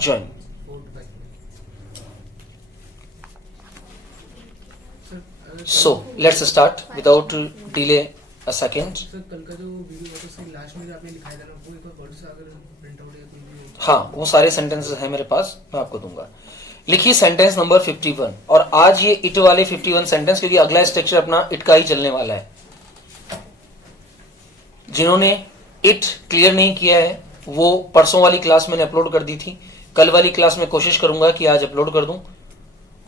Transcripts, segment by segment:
join. So let's start without delay a second. Sir कल का जो वीडियो था उसके लास्ट में जो आपने लिखाया था ना वो एक बार वर्ड से अगर प्रिंट आउट या कोई भी हाँ, वो सारे सेंटेंसेस हैं मेरे पास, मैं आपको दूंगा. लिखिए सेंटेंस नंबर 51. और आज ये इट वाले 51 सेंटेंस, क्योंकि अगला स्ट्रक्चर अपना इट का ही चलने वाला है. जिन्होंने इट क्लियर नहीं किया है वो परसों वाली क्लास मैंने अपलोड कर दी थी. कल वाली क्लास में कोशिश करूंगा कि आज अपलोड कर दूं.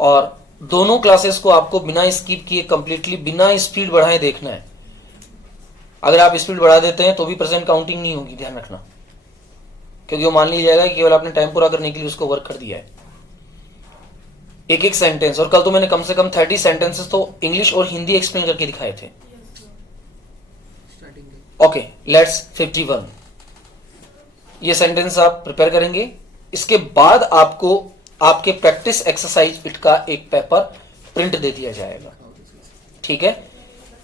और दोनों क्लासेस को आपको बिना स्किप किए कंप्लीटली बिना स्पीड बढ़ाए देखना है. अगर आप स्पीड बढ़ा देते हैं तो भी प्रेजेंट काउंटिंग नहीं होगी, ध्यान रखना, क्योंकि वो मान लिया जाएगा कि केवल आपने टाइम पूरा करने के लिए उसको वर्क कर दिया है. एक एक सेंटेंस, और कल तो मैंने कम से कम 30 सेंटेंसेस तो इंग्लिश और हिंदी एक्सप्लेन करके दिखाए थे. स्टार्टिंग के ओके, लेट्स 51. ये सेंटेंस आप प्रिपेयर करेंगे. इसके बाद आपको आपके प्रैक्टिस एक्सरसाइज इट का एक पेपर प्रिंट दे दिया जाएगा. ठीक है,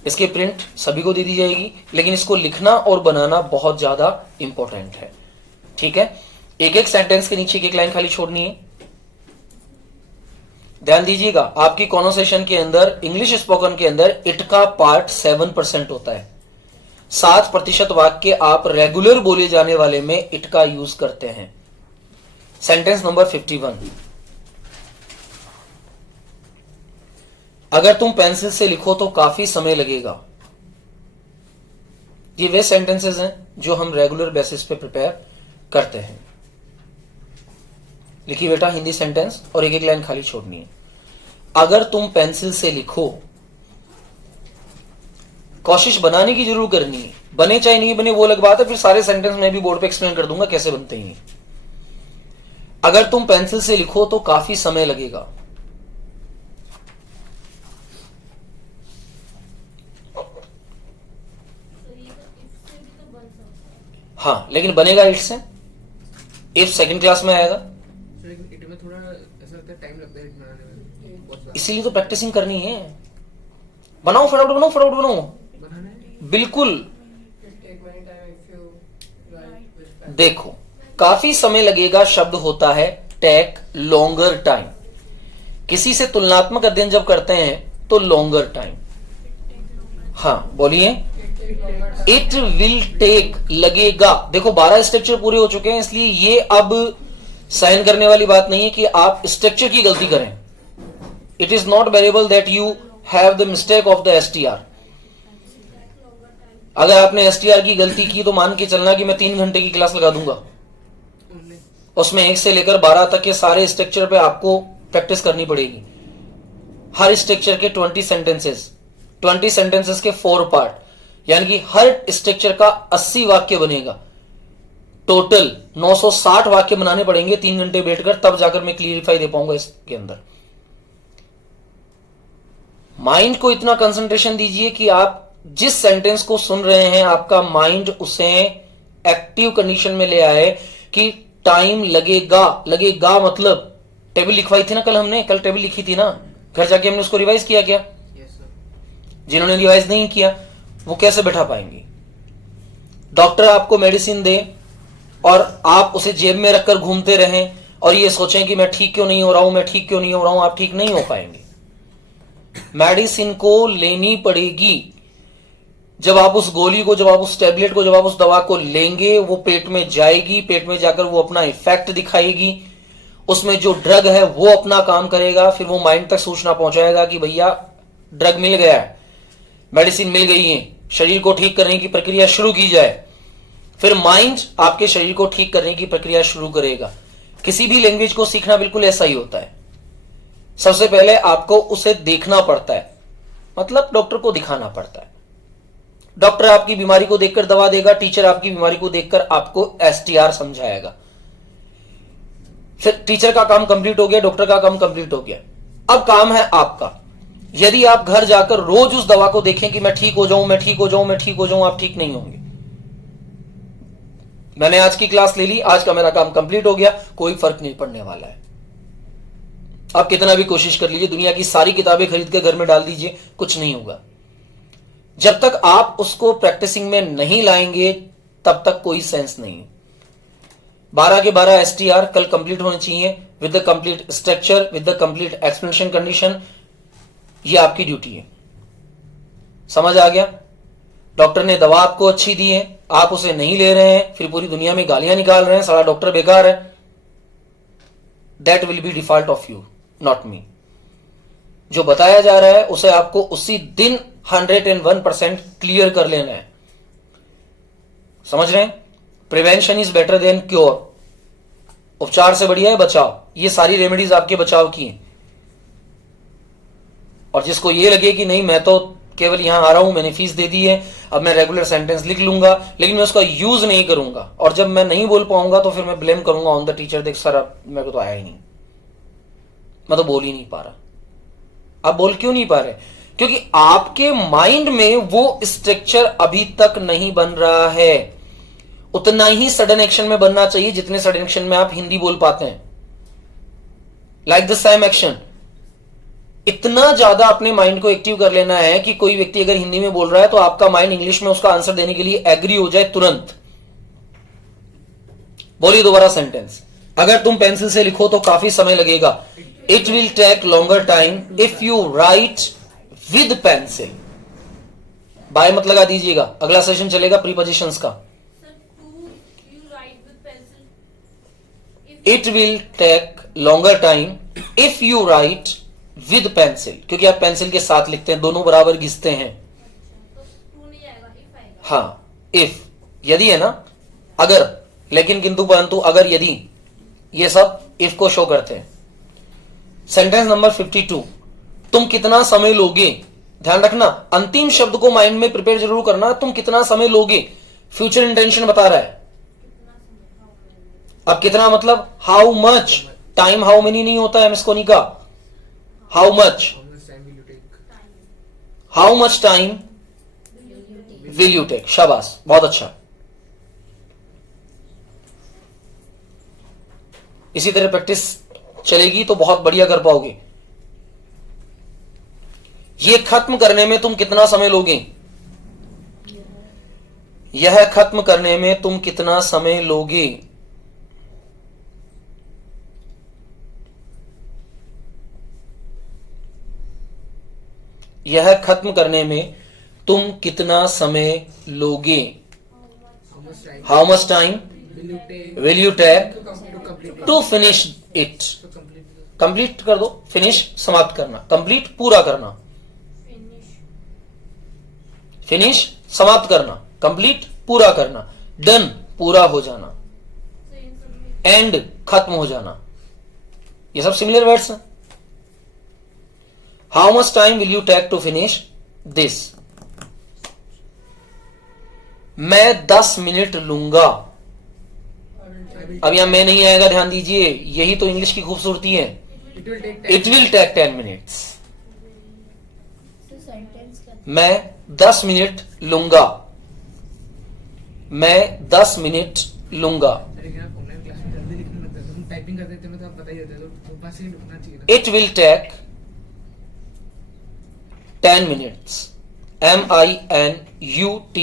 इसकी प्रिंट सभी को दे दी जाएगी, लेकिन इसको लिखना और बनाना बहुत ज्यादा इंपॉर्टेंट है. ठीक है, एक एक सेंटेंस के नीचे एक लाइन खाली छोड़नी है. ध्यान दीजिएगा, आपकी कॉन्वर्सेशन के अंदर इंग्लिश स्पोकन के अंदर इट का पार्ट 7% होता है. 7% वाक्य आप रेगुलर बोले जाने वाले में इट का यूज करते हैं. Sentence number 51. अगर तुम पेंसिल से लिखो तो काफी समय लगेगा. ये वे सेंटेंसेस हैं जो हम रेगुलर बेसिस पे प्रिपेयर करते हैं. लिखिए बेटा हिंदी सेंटेंस और एक एक लाइन खाली छोड़नी है. अगर तुम पेंसिल से लिखो, कोशिश बनाने की जरूर करनी है. बने चाहे नहीं बने वो अलग बात है, फिर सारे सेंटेंस मैं भी बोर्ड पे एक्सप्लेन कर दूंगा कैसे बनते हैं. अगर तुम पेंसिल से लिखो तो काफी समय लगेगा. हाँ, लेकिन बनेगा इट से. इफ सेकंड क्लास में आएगा, सर लेकिन इट में थोड़ा ऐसा लगता है टाइम लगता है इट बनाने में बहुत ज्यादा. इसीलिए तो प्रैक्टिसिंग करनी है. बनाओ फटाफट, बनाओ फटाफट, बनाओ बनाना है बिल्कुल. Take many time if you write. देखो, काफी समय लगेगा शब्द होता है टेक लॉन्गर टाइम. किसी से तुलनात्मक अध्ययन जब करते हैं तो लॉन्गर टाइम. हाँ बोलिए. इट विल टेक लगेगा. देखो 12 स्ट्रक्चर पूरे हो चुके हैं, इसलिए ये अब साइन करने वाली बात नहीं है कि आप स्ट्रक्चर की गलती करें. It is not variable that you have the mistake of the STR. अगर आपने एसटीआर की गलती की तो मान के चलना कि मैं 3 घंटे की क्लास लगा दूंगा. उसमें 1 से लेकर 12 तक के सारे स्ट्रक्चर पे आपको प्रैक्टिस करनी पड़ेगी. हर स्ट्रक्चर के 20 सेंटेंसेस, 20 सेंटेंसेस के 4 पार्ट, यानी कि हर स्ट्रक्चर का 80 वाक्य बनेगा. टोटल 960 वाक्य बनाने पड़ेंगे 3 घंटे बैठकर, तब जाकर मैं क्लियरिफाई दे पाऊंगा इसके अंदर. माइंड को इतना कंसंट्रेशन दीजिए कि आप जिस सेंटेंस को सुन रहे हैं आपका माइंड उसे एक्टिव कंडीशन में ले आए कि टाइम लगेगा. लगेगा मतलब टेबल लिखवाई थी ना कल हमने, कल टेबल लिखी थी ना, घर जाके हमने उसको रिवाइज किया क्या? Yes sir. जिन्होंने रिवाइज नहीं किया वो कैसे बैठा पाएंगे? डॉक्टर आपको मेडिसिन दे और आप उसे जेब में रखकर घूमते रहें और ये सोचें कि मैं ठीक क्यों नहीं हो रहा हूं, मैं ठीक क्यों नहीं हो रहा हूं, आप ठीक नहीं हो पाएंगे. मेडिसिन को लेनी पड़ेगी. जब आप उस गोली को, जब आप उस टैबलेट को, जब आप उस दवा को लेंगे वो पेट में जाएगी, पेट में जाकर वो अपना इफेक्ट दिखाएगी. उसमें जो ड्रग है वो अपना काम करेगा, फिर वो माइंड तक सूचना पहुंचाएगा कि भैया ड्रग मिल गया है, मेडिसिन मिल गई है, शरीर को ठीक करने की प्रक्रिया शुरू की जाए. फिर माइंड आपके शरीर को ठीक करने की प्रक्रिया शुरू करेगा. किसी भी लैंग्वेज को सीखना बिल्कुल ऐसा ही होता है. सबसे पहले आपको उसे देखना पड़ता है, मतलब डॉक्टर को दिखाना पड़ता है. डॉक्टर आपकी बीमारी को देखकर दवा देगा, टीचर आपकी बीमारी को देखकर आपको एसटीआर समझाएगा. फिर टीचर का काम कंप्लीट हो गया, डॉक्टर का काम कंप्लीट हो गया. अब काम है आपका. यदि आप घर जाकर रोज उस दवा को देखें कि मैं ठीक हो जाऊं, मैं ठीक हो जाऊं, मैं ठीक हो जाऊं, आप ठीक नहीं होंगे. मैंने आज की क्लास ले ली, आज का मेरा काम कंप्लीट हो गया, कोई फर्क नहीं पड़ने वाला है. आप कितना भी कोशिश कर लीजिए, दुनिया की सारी किताबें खरीद के घर में डाल दीजिए, कुछ नहीं होगा. जब तक आप उसको प्रैक्टिसिंग में नहीं लाएंगे तब तक कोई सेंस नहीं. 12 के 12 STR कल कंप्लीट होने चाहिए with the complete structure, with the complete explanation condition. ये आपकी ड्यूटी है। समझ आ गया? डॉक्टर ने दवा आपको अच्छी दी है, आप उसे नहीं ले रहे हैं, फिर पूरी दुनिया में गालियां निकाल रहे हैं, सारा डॉक्टर बेकार है। That will be default of you, not me. जो बताया जा रहा है उसे आपको उसी दिन 101% क्लियर कर लेना है। समझ रहे हैं? Prevention is better than cure. उपचार से बढ़िया है बचाव। ये सारी रेमेडीज आपके बचाव की हैं। और जिसको ये लगे कि नहीं मैं तो केवल यहां आ रहा हूं, मैंने फीस दे दी है, अब मैं रेगुलर सेंटेंस लिख लूंगा लेकिन मैं उसका यूज नहीं करूंगा, और जब मैं नहीं बोल पाऊंगा तो फिर मैं ब्लेम करूंगा ऑन द टीचर, देख सर अब मेरे को तो आया ही नहीं, मैं तो बोल ही नहीं पा रहा। आप बोल क्यों नहीं पा रहे? क्योंकि आपके माइंड में वो स्ट्रक्चर अभी तक नहीं बन रहा है। उतना ही सडन एक्शन में बनना चाहिए जितने सडन एक्शन में आप हिंदी बोल पाते हैं। लाइक द सेम एक्शन, इतना ज्यादा अपने माइंड को एक्टिव कर लेना है कि कोई व्यक्ति अगर हिंदी में बोल रहा है तो आपका माइंड इंग्लिश में उसका आंसर देने के लिए एग्री हो जाए तुरंत। बोलिए दोबारा सेंटेंस। अगर तुम पेंसिल से लिखो तो काफी समय लगेगा। It will take longer time if you write with pencil. बाय मत लगा दीजिएगा, अगला सेशन चलेगा प्रीपोजिशंस का। It will take longer time if you write with pencil, क्योंकि आप पेंसिल के साथ लिखते हैं, दोनों बराबर घिसते हैं। हाँ, इफ यदि है ना, अगर, लेकिन किंतु परंतु, अगर, यदि, ये सब इफ को शो करते हैं। सेंटेंस नंबर 52, तुम कितना समय लोगे। ध्यान रखना, अंतिम शब्द को माइंड में प्रिपेयर जरूर करना। तुम कितना समय लोगे, फ्यूचर इंटेंशन बता रहा है। अब कितना मतलब how much, time how many नहीं होता है miss Konika, how much, how much time will you take. शाबाश, बहुत अच्छा। इसी तरह प्रैक्टिस चलेगी तो बहुत बढ़िया कर पाओगे। ये खत्म करने में तुम कितना समय लोगे, यह खत्म करने में तुम कितना समय लोगे। यह खत्म करने में तुम कितना समय लोगे। How much time will you take to finish it. Complete कर दो, फिनिश समाप्त करना, कंप्लीट पूरा करना, फिनिश समाप्त करना, कंप्लीट पूरा करना, डन पूरा हो जाना, एंड खत्म हो जाना। ये सब सिमिलर वर्ड्स हैं। How much time will you take to finish this. मैं 10 मिनट लूंगा। अब यहां मैं नहीं आएगा, ध्यान दीजिए, यही तो इंग्लिश की खूबसूरती है। It will take 10 minutes. मैं 10 मिनट लूंगा, मैं 10 मिनट लूंगा। It will take 10 minutes. MINUTES,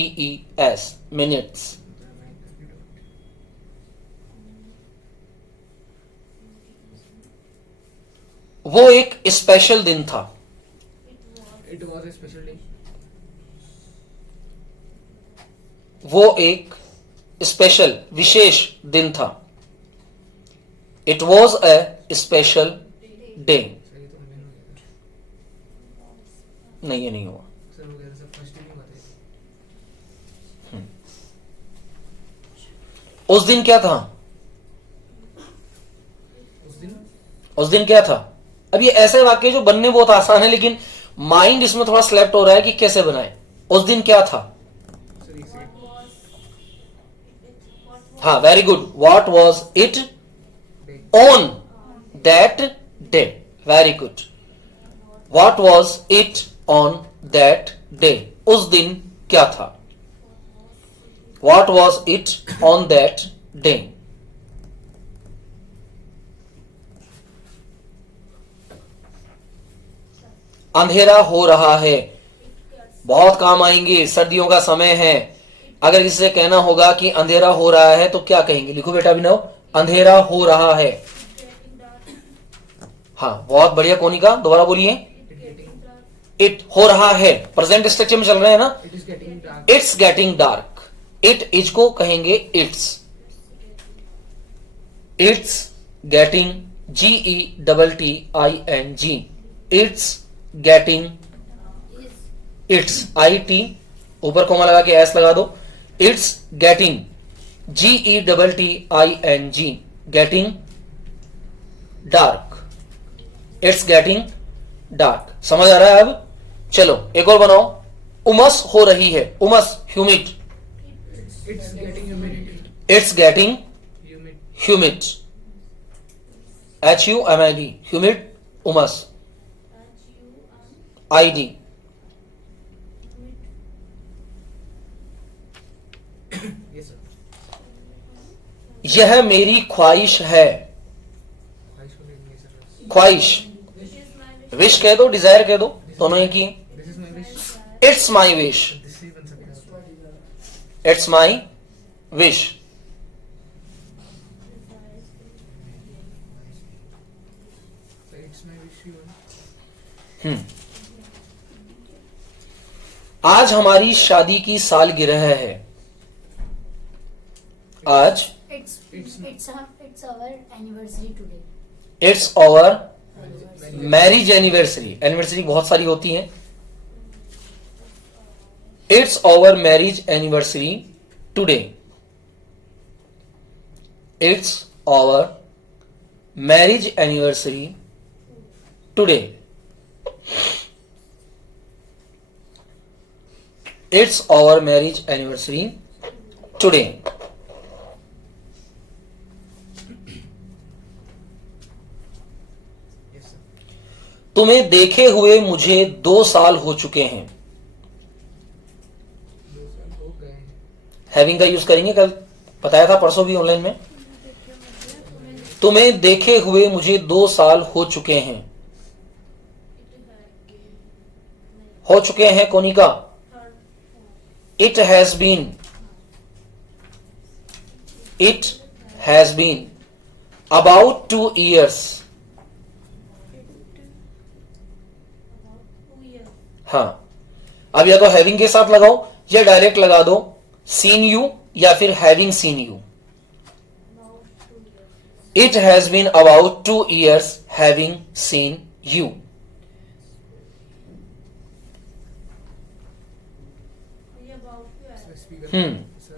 minutes. वो एक स्पेशल दिन था। It was a special day. वो एक स्पेशल विशेष दिन था। It was a special day. नहीं, ये नहीं हुआ। सर वो कह रहे सब फर्स्ट नहीं बात है। उस दिन क्या था, उस दिन क्या था। अब ये ऐसे वाक्य जो बनने बहुत आसान है लेकिन माइंड इसमें थोड़ा स्लैप्ट हो रहा है कि कैसे बनाए। उस दिन क्या था। हाँ, very good. What was it on that day. Very good. What was it on that day. उस दिन क्या था। What was it on that day. अंधेरा हो रहा है। बहुत काम आएंगे, सर्दियों का समय है। अगर किसी से कहना होगा कि अंधेरा हो रहा है तो क्या कहेंगे, लिखो बेटा अभिनव। अंधेरा हो रहा है। हाँ, बहुत बढ़िया कोनिका, दोबारा बोलिए। इट हो रहा है, प्रेजेंट स्ट्रक्चर में चल रहे हैं ना। It is getting dark. It's getting dark. It is को कहेंगे it's. It's getting, GETTING, it's getting, it's IT ऊपर कोमा लगा के एस लगा दो। It's getting, GETTING, getting dark. It's getting dark. समझ आ रहा है अब? चलो एक और बनाओ। उमस हो रही है। उमस, humid. It's getting humidity. It's getting humid. Humid, HUMID, humid, उमस, ID। Yes sir. यह मेरी ख्वाहिश है। ख्वाहिश को लेंगे सर। ख्वाहिश, विश कह दो, डिजायर कह दो, दोनों एक ही है। This is my wish. It's my wish. This he बन सकता है। It's my wish. Sir it's my wish you. आज हमारी शादी की सालगिरह है। आज It's our anniversary today. It's our marriage anniversary. Anniversary बहुत सारी होती है। It's our marriage anniversary today. It's our marriage anniversary today. It's our marriage anniversary today. Yes sir. तुम्हें देखे हुए मुझे 2 साल हो चुके हैं। 2 साल हो गए हैं। हैविंग का यूज करेंगे, कल बताया था, परसों भी ऑनलाइन में। तुम्हें देखे हुए मुझे 2 साल हो चुके हैं। हो चुके हैं Konika. It has been, it has been about 2 years। हाँ, अब या तो हैविंग के साथ लगाओ या डायरेक्ट लगा दो सीन यू या फिर having seen you. It has been about 2 years having seen you. Sir speaker. Sir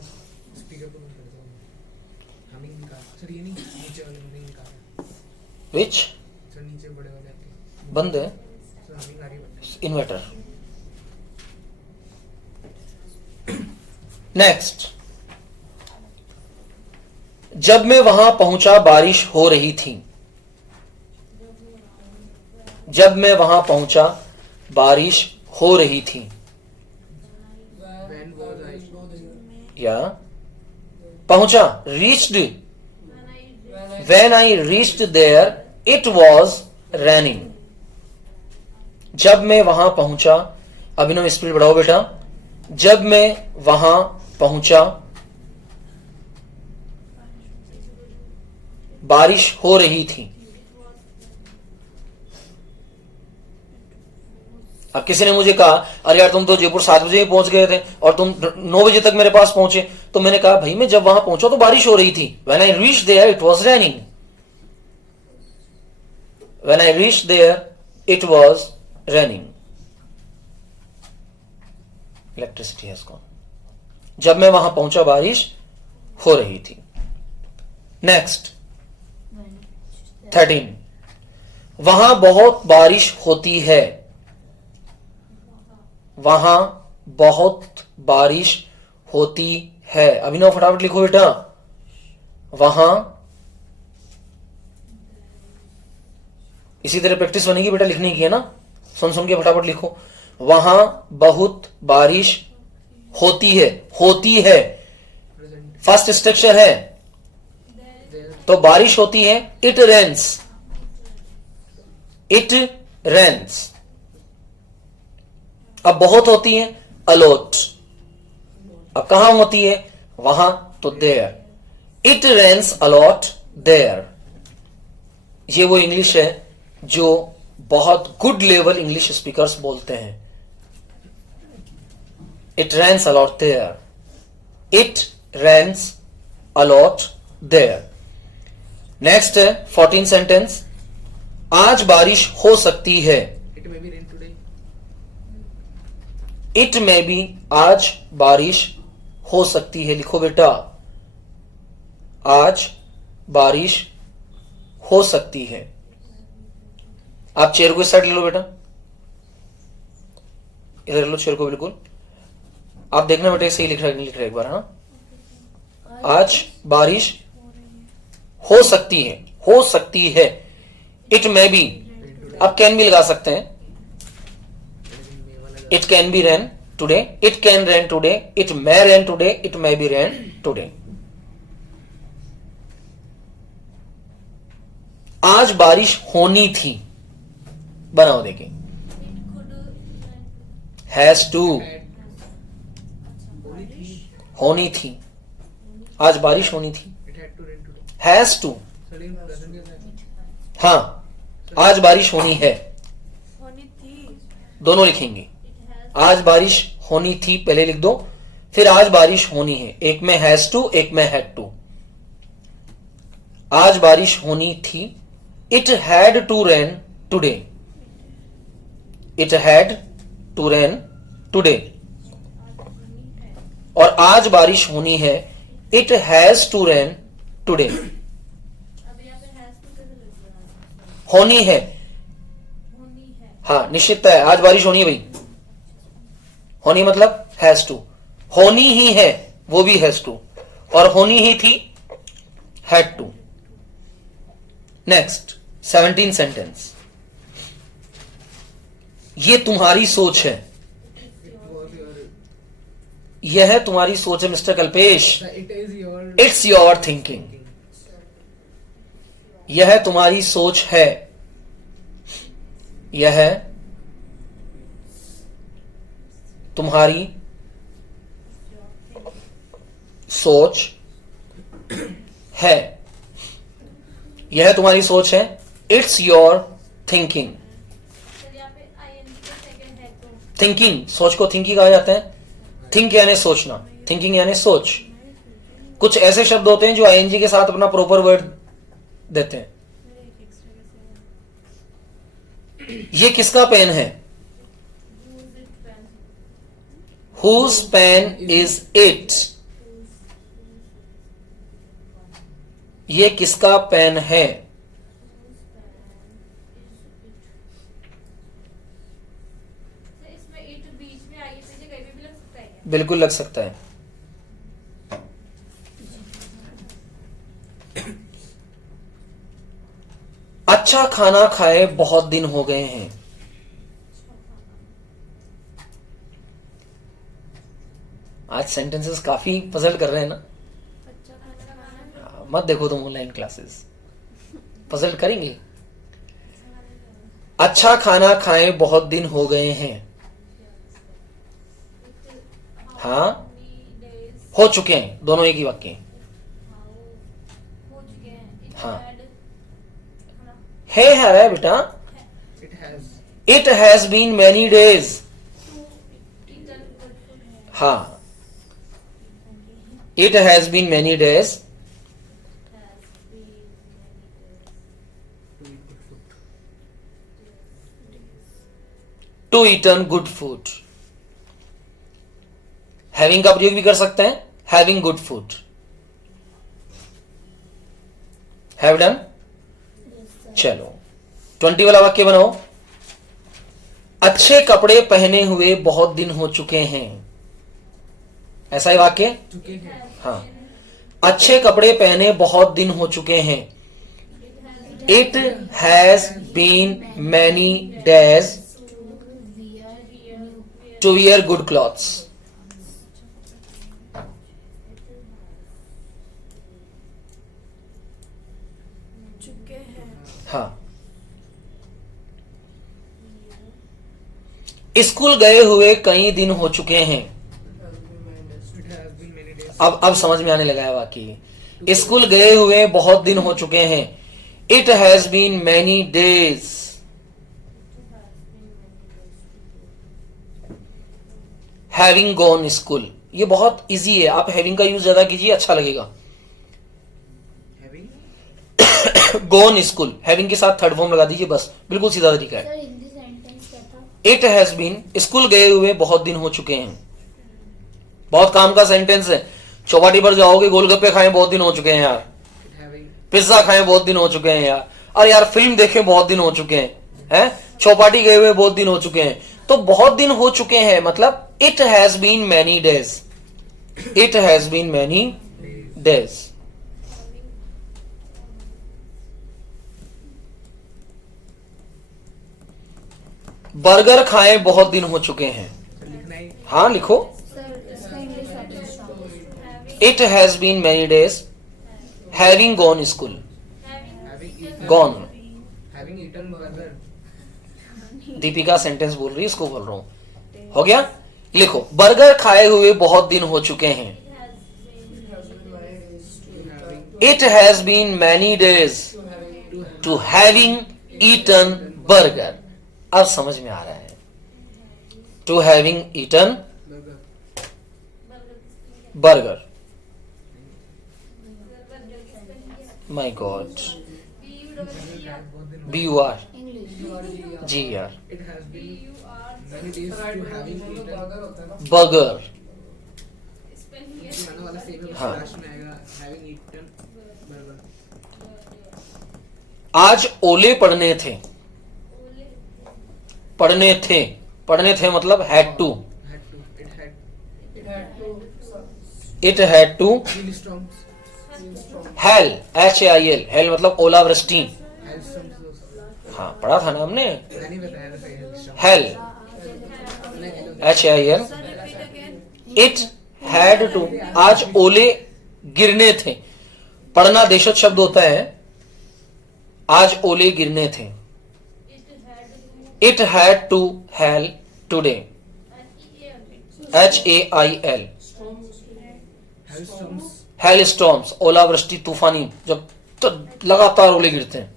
speaker को बंद कर दो। हमिंग निकाल सर। ये नहीं, नीचे वाले हमिंग निकाल। विच सर नीचे बड़े वाले आपके। बंद है सर हमिंग आ रही है। इन्वर्टर। नेक्स्ट, जब मैं वहां पहुंचा बारिश हो रही थी। जब मैं वहां पहुंचा बारिश हो रही थी। When was I? या पहुंचा, reached. When I reached there, it was raining. जब मैं वहां पहुंचा, अभिनव स्पीड बढ़ाओ बेटा। जब मैं वहां पहुंचा बारिश हो रही थी। अब किसी ने मुझे कहा, अरे यार तुम तो जयपुर 7 बजे ही पहुंच गए थे और तुम 9 बजे तक मेरे पास पहुंचे। तो मैंने कहा, भाई मैं जब वहां पहुंचा तो बारिश हो रही थी। When I reached there, it was raining. When I reached there, it was raining. Electricity has gone. जब मैं वहां पहुंचा बारिश हो रही थी। नेक्स्ट 13, वहां बहुत बारिश होती है। वहां बहुत बारिश होती है। अभिनव फटाफट लिखो बेटा। वहां, इसी तरह प्रैक्टिस बनेगी बेटा लिखने की, है ना। सुन सुन के फटाफट लिखो। वहां बहुत बारिश होती है। होती है Present. फर्स्ट स्ट्रक्चर है, There. तो बारिश होती है। It rains. It rains. अब बहुत होती है, अलोट। अब कहां होती है, वहां, तो there. It rains a lot there. ये वो इंग्लिश है जो बहुत गुड लेवल इंग्लिश स्पीकर्स बोलते हैं। It rains a lot there, it rains a lot there. Next है 14 सेंटेंस, आज बारिश हो सकती है। It may be rain today. It में भी आज बारिश हो सकती है। लिखो बेटा, आज बारिश हो सकती है। आप चेयर को इस साइड ले लो बेटा, इधर ले लो चेयर को बिल्कुल। आप देखना बेटा सही लिख रहा है नहीं लिख रहा है एक बार। हाँ, आज बारिश हो सकती है, हो सकती है। इट में भी, आप कैन भी लगा सकते हैं। It can be rain today, it can rain today, it may rain today, it may be rain today. आज बारिश होनी थी, बनाओ देखिए। Has to, होनी थी, आज बारिश होनी थी। It had to rain today. Has to, Sir, in present tense है। हाँ, आज बारिश होनी है, होनी थी। दोनों लिखेंगे। आज बारिश होनी थी पहले लिख दो, फिर आज बारिश होनी है। एक में हैज टू, एक में हैड टू। आज बारिश होनी थी, it had to rain today, it had to rain today. और आज बारिश होनी है, it has to rain today. अब यहाँ पे हैज टू कैसे लिख रहा है? होनी है, होनी है। हाँ निश्चित है, आज बारिश होनी है भाई। होनी मतलब हैज टू, होनी ही है वो भी हैज टू, और होनी ही थी हैड टू। नेक्स्ट 17 सेंटेंस, ये तुम्हारी सोच है। It was your. यह है तुम्हारी सोच है mister Kalpesh. Sir, it is your. It's your thinking. यह तुम्हारी सोच है, यह तुम्हारी सोच है, यह तुम्हारी सोच है। It's your thinking. सर यहाँ पे आईएनजी का सेकंड है तो थिंकिंग, सोच को थिंकिंग कहा जाता है। थिंक यानी सोचना, थिंकिंग यानी सोच। कुछ ऐसे शब्द होते हैं जो आईएनजी के साथ अपना प्रॉपर वर्ड देते हैं। मेरे एक एक्स्ट्रा कैसे ये किसका पेन है? Use it pen Whose pen is it? ये किसका पेन है? सर इसमें इट बीच में आगे पीछे कहीं भी लग सकता है क्या? बिल्कुल लग सकता है। अच्छा खाना खाए बहुत दिन हो गए हैं। आज सेंटेंसेस काफी पजल कर रहे हैं ना। अच्छा खाना मत देखो तुम ऑनलाइन क्लासेस, पजल करेंगे। अच्छा खाना खाए बहुत दिन हो गए हैं। हाँ, हो चुके हैं, दोनों एक ही वाक्य हैं। हो चुके हैं। हाँ। खाना है रहा है बेटा। It has. It has been many days. Eaten good food है। हाँ, it has been many days To eat good food. To eaten good food. Having का प्रयोग भी कर सकते हैं, having good food. Have done. चलो 20 वाला वाक्य बनाओ। अच्छे कपड़े पहने हुए बहुत दिन हो चुके हैं। ऐसा ही वाक्य। चुके हैं. हाँ, अच्छे कपड़े पहने बहुत दिन हो चुके हैं। It has been many days to wear good clothes. चुके हैं। हाँ, स्कूल गए हुए कई दिन हो चुके हैं। It has been many days. अब समझ में आने लगा है वाकई। स्कूल गए हुए बहुत दिन हो चुके हैं. It has been many days. Having gone school. ये बहुत इजी है, आप हैविंग का यूज ज्यादा कीजिए, अच्छा लगेगा. हैविंग गॉन स्कूल, हैविंग के साथ थर्ड फॉर्म लगा दीजिए, बस बिल्कुल सीधा तरीका है. सर हिंदी सेंटेंस क्या था? इट हैज बीन, स्कूल गए हुए बहुत दिन हो चुके हैं. बहुत काम का सेंटेंस है. चौपाटी पर जाओगे, गोलगप्पे खाए बहुत दिन हो चुके हैं यार, हैविंग पिज्जा खाए बहुत दिन हो चुके हैं यार, अरे यार फिल्म देखे बहुत दिन हो चुके हैं, चौपाटी गए हुए बहुत दिन हो चुके हैं. तो बहुत दिन हो चुके हैं मतलब it has been many days. It has been many days. Burger खाए बहुत दिन हो चुके हैं. लिखना ही हाँ लिखो. सर इसका इंग्लिश ऑप्शन था. It has been many days having gone school. Gone. Having eaten burger. Deepika sentence बोल रही है, इसको बोल रहा हूं. हो गया. लिखो, बर्गर खाए हुए बहुत दिन हो चुके हैं. It has been many days to having eaten burger. अब समझ में आ रहा है. To having eaten burger. My god. B U R. English. जी यार. It has been many days to having eaten burger. खाने वाला सेम है, हाँ. लास्ट में आएगा हैविंग ईटन बर्गर. आज ओले पड़ने थे. पढ़ने थे. पढ़ने थे मतलब had to. Had to. It had to. Feel strong. Hail, HAIL. Hail मतलब ओलावृष्टि. Had some. हाँ पढ़ा था ना हमने. मैंने बताया था hail strong. Hail, HAIL. It had to. आज ओले गिरने थे. पढ़ना देशज शब्द होता है. आज ओले गिरने थे. It had to hail today. HAIL. Hail storms. Hail storms, ओलावृष्टि, तूफानी, जब तो लगातार ओले गिरते हैं.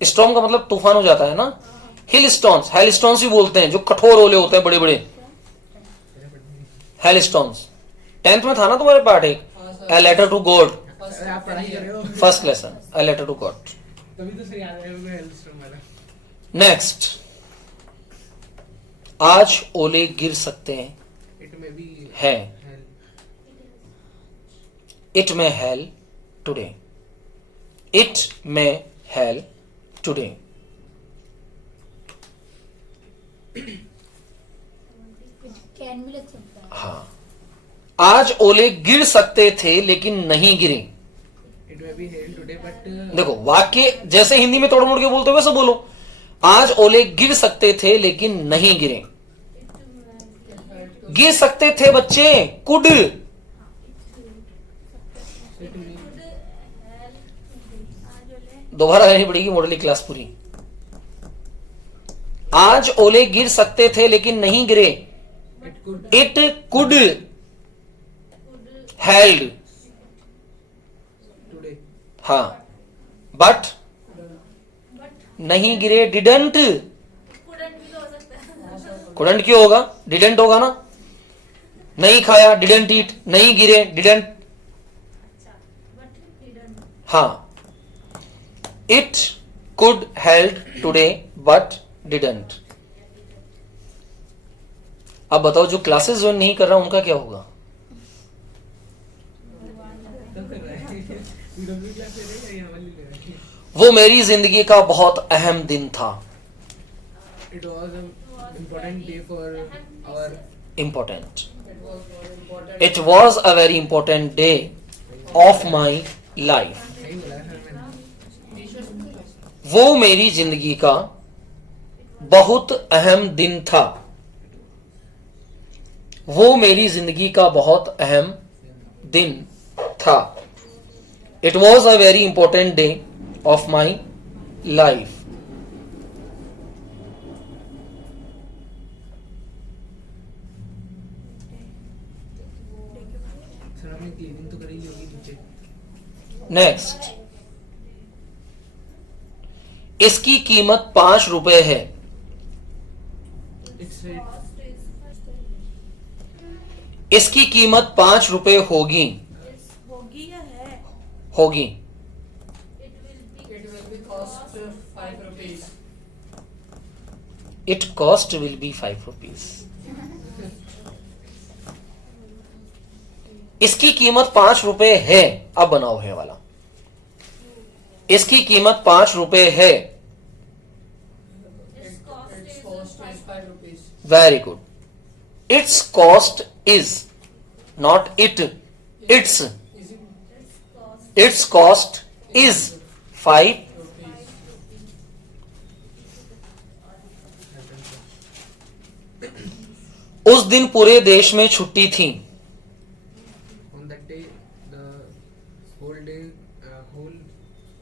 स्टॉर्म का मतलब तूफान हो जाता है ना. हिल स्टॉर्म्स, हेल स्टॉर्म्स भी बोलते हैं, जो कठोर ओले होते हैं बड़े बड़े. Hello storms. 10th में था ना तुम्हारे पार्ट एक, ए लेटर टू गॉड. अरे आप पढ़ाई कर रहे हो first lesson, a letter to God. तभी तो सही आ रहा है वो हेल स्ट्रांग वाला. नेक्स्ट. आज ओले गिर सकते हैं. इट में भी है. हेल. इट में हेल टुडे. इट में हेल टुडे. कैन भी लग सकता है. हाँ. आज ओले गिर सकते थे लेकिन नहीं गिरे. इट में भी हेल टुडे बट देखो वाक्य जैसे हिंदी में तोड़ मोड़ के बोलते हो वैसे बोलो. आज ओले गिर सकते थे लेकिन नहीं गिरे. गिर सकते थे बच्चे, कुड. दोबारा लेनी पड़ेगी मॉडलिंग क्लास पूरी. आज ओले गिर सकते थे लेकिन नहीं गिरे. It could it could held. Today. हाँ. बट नहीं गिरे. डिडंट. कुडंट क्यों होगा, डिडेंट होगा ना. नहीं खाया, डिडेंट ईट. नहीं गिरे, डिडेंट. हाँ. It could held today but didn't. अब बताओ जो क्लासेस ज्वाइन नहीं कर रहा उनका क्या होगा. तब कर रहा है डब्ल्यू क्लास ले रहे हैं या वाली ले रहे हैं. वो मेरी जिंदगी का बहुत अहम दिन था. It was an important day for our Important. It was a very important day of my life. सही बोला है सर मैंने. वो मेरी जिंदगी का बहुत अहम दिन था. वो मेरी जिंदगी का बहुत अहम दिन था. It was a very important day of my life. Sir हमने क्लीनिंग तो करी ही होगी नीचे. नेक्स्ट, इसकी कीमत 5 रुपए है। Its rate. इसकी कीमत 5 रुपए होगी। होगी या है? होगी। It will be cost 5 rupees. It cost will be 5 rupees. इसकी कीमत 5 रुपए है। अब बनाओ है वाला। इसकी कीमत 5 रुपए है। Its cost is 5 rupees. Very good. It's cost is, not it, it's, Is it it's cost is 5 rupees? उस दिन पूरे देश में छुट्टी थी। On that day, the whole day, whole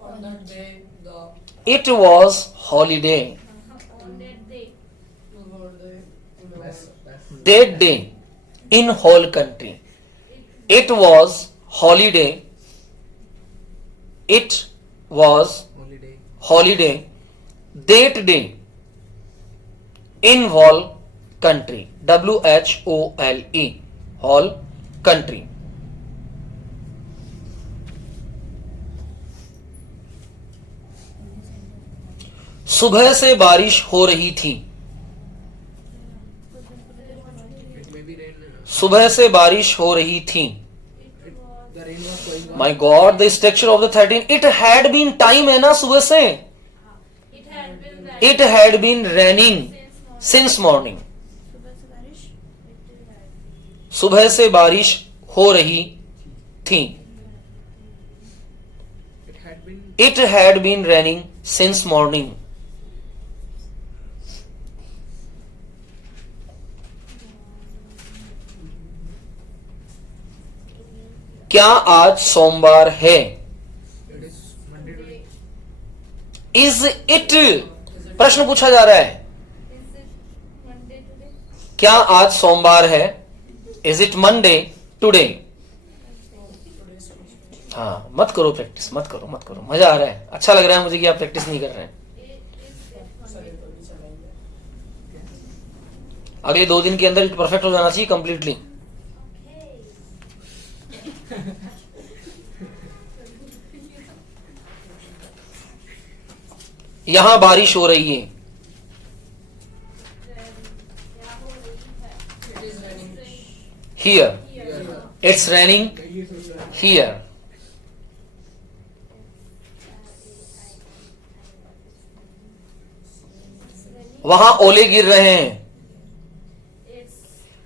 On that day, the it was holiday. whole day, that day in whole country. It was holiday. It was holiday. Holiday that day in whole country. WHOLE whole country. सुबह से बारिश हो रही थी। It may be rain. सुबह से बारिश हो रही थी। The rain was going on. My God, the structure of the 13, it had been time है ना सुबह से। It had been raining since morning. सुबह से बारिश हो रही थी। It had been. It had been raining since morning. क्या आज सोमवार है? It is Monday today. Is it, प्रश्न पूछा जा रहा है। क्या आज सोमवार है? Is it Monday today? हाँ, मत करो प्रैक्टिस, मत करो, मत करो। मजा आ रहा है, अच्छा लग रहा है मुझे कि आप प्रैक्टिस नहीं कर रहे हैं। अगले 2 दिन के अंदर इट परफेक्ट हो जाना चाहिए कंप्लीटली। यहां बारिश हो रही है। it is raining. Here, it's raining here. वहां ओले गिर रहे हैं।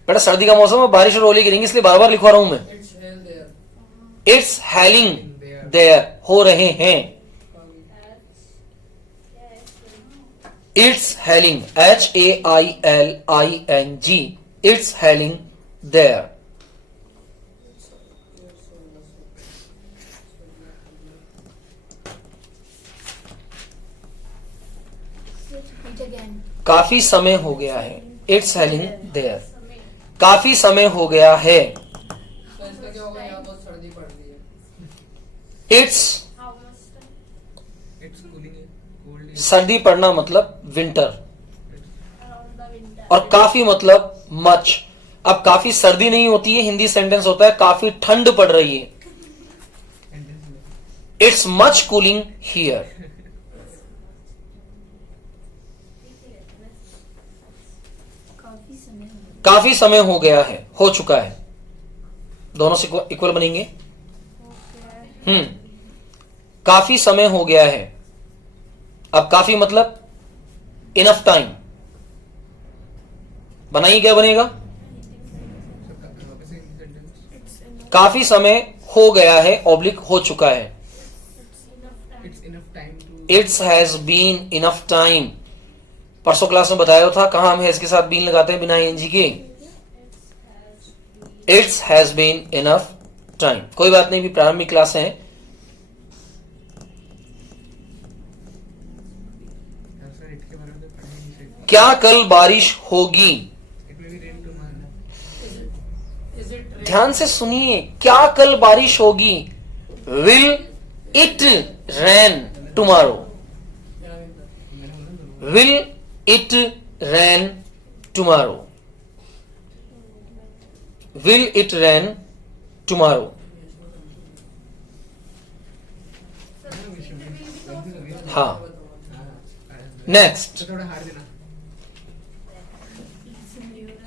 बेटा सर्दी का मौसम है, बारिश और ओले गिरेंगे, इसलिए बार बार लिखवा रहा हूं मैं। It's hell there. It's hailing there, हो रहे हैं। It's hailing, HAILING, it's hailing there. Repeat again. काफी समय हो गया है। इट्स हैलिंग देयर, काफी समय हो गया है। तो इसका क्या होगा? यहाँ बहुत सर्दी पड़ रही है. It's, It's cooling. Cold. सर्दी पड़ना मतलब विंटर, और काफी मतलब मच। अब काफी सर्दी नहीं होती है, हिंदी सेंटेंस होता है काफी ठंड पड़ रही है। It's much cooling here. काफी समय हो गया। काफी समय हो गया है, हो चुका है। दोनों से इक्वल बनेंगे। काफी समय हो गया है। अब काफी मतलब इनफ टाइम। बनाइए, क्या बनेगा? वापस हिंदी सेंटेंस. काफी समय हो गया है, ऑब्लिक हो चुका है। It's enough time to. It's has been enough time. परसों क्लास में बताया था, कहां हम हैज के साथ बीन लगाते हैं बिना ING के। It's has been enough time. कोई बात नहीं, भी प्रारंभिक क्लास है। सर इट के बारे में तो पढ़ा ही नहीं सकते. क्या कल बारिश होगी? It may be rain tomorrow. Is it rain? ध्यान से सुनिए, क्या कल बारिश होगी? Will it rain tomorrow? Will it rain tomorrow? Will it rain tomorrow? हाँ. नेक्स्ट, तो थोड़ा हार्ड देना.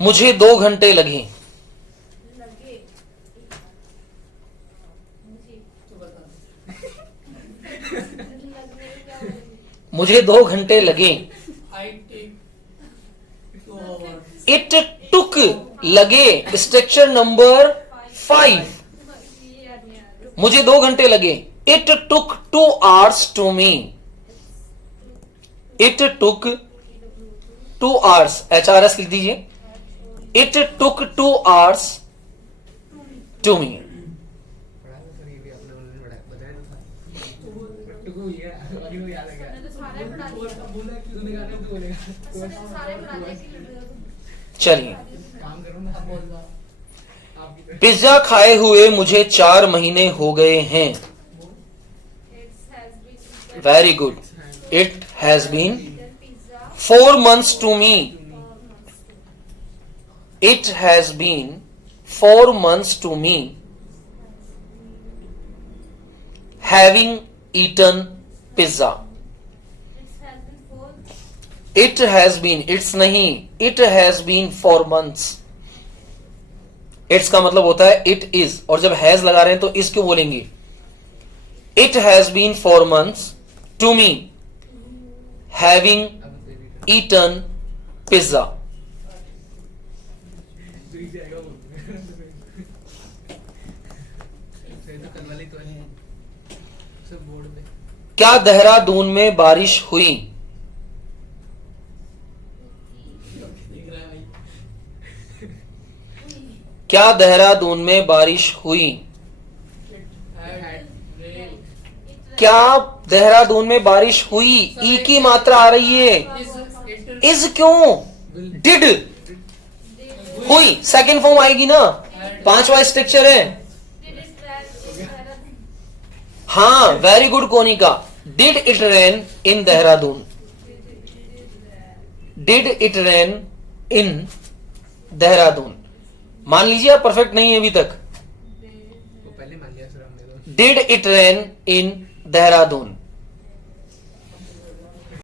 मुझे 2 घंटे लगे. लगे मुझे तो बता. लगने में क्या बोलूं? मुझे 2 घंटे लगे. I take 2 hours. It took लगे स्ट्रक्चर नंबर 5. ये याद नहीं आ रहा. मुझे 2 घंटे लगे. It took 2 hours to me. It took 2 hours, HRS लिख दीजिए. It took 2 hours to me. पढ़ा था सर, ये भी आपने ऑनलाइन बताया था. तो को ये अभी वो याद आ गया. मैंने तो सारे पढ़ा दिया. बोला कि तूने कहा था तू बोलेगा. मैंने तो सारे पढ़ा दिए कि चलिए, काम करो ना. अब बोल रहा. आपकी पिज्जा खाए हुए मुझे 4 महीने हो गए हैं. It has been very good. It has been eaten pizza 4 months to me. for months. It has been 4 months to me having eaten pizza. It has been 4 It has been, it's नहीं, it has been 4 months. It's का मतलब होता है it is, और जब has लगा रहे हैं तो is क्यों बोलेंगे? It has been 4 months to me having eaten pizza. दूरी जाएगा वो. फिर तो कल वाले तो है सब बोर्ड पे. क्या देहरादून में बारिश हुई? दिख रहा है भाई. क्या देहरादून में बारिश हुई? It had rain. क्या देहरादून में बारिश हुई? ई की मात्रा आ रही है. It इज क्यों? डिड हुई सेकंड फॉर्म आएगी ना. 5वां स्ट्रक्चर है. Did it rain in Dehradun? हाँ, very good Konika. Did it rain in Dehradun? Did it rain in Dehradun? मान लीजिए आप परफेक्ट नहीं है अभी तक. वो पहले मान लिया सर हमने तो. Did it rain in Dehradun?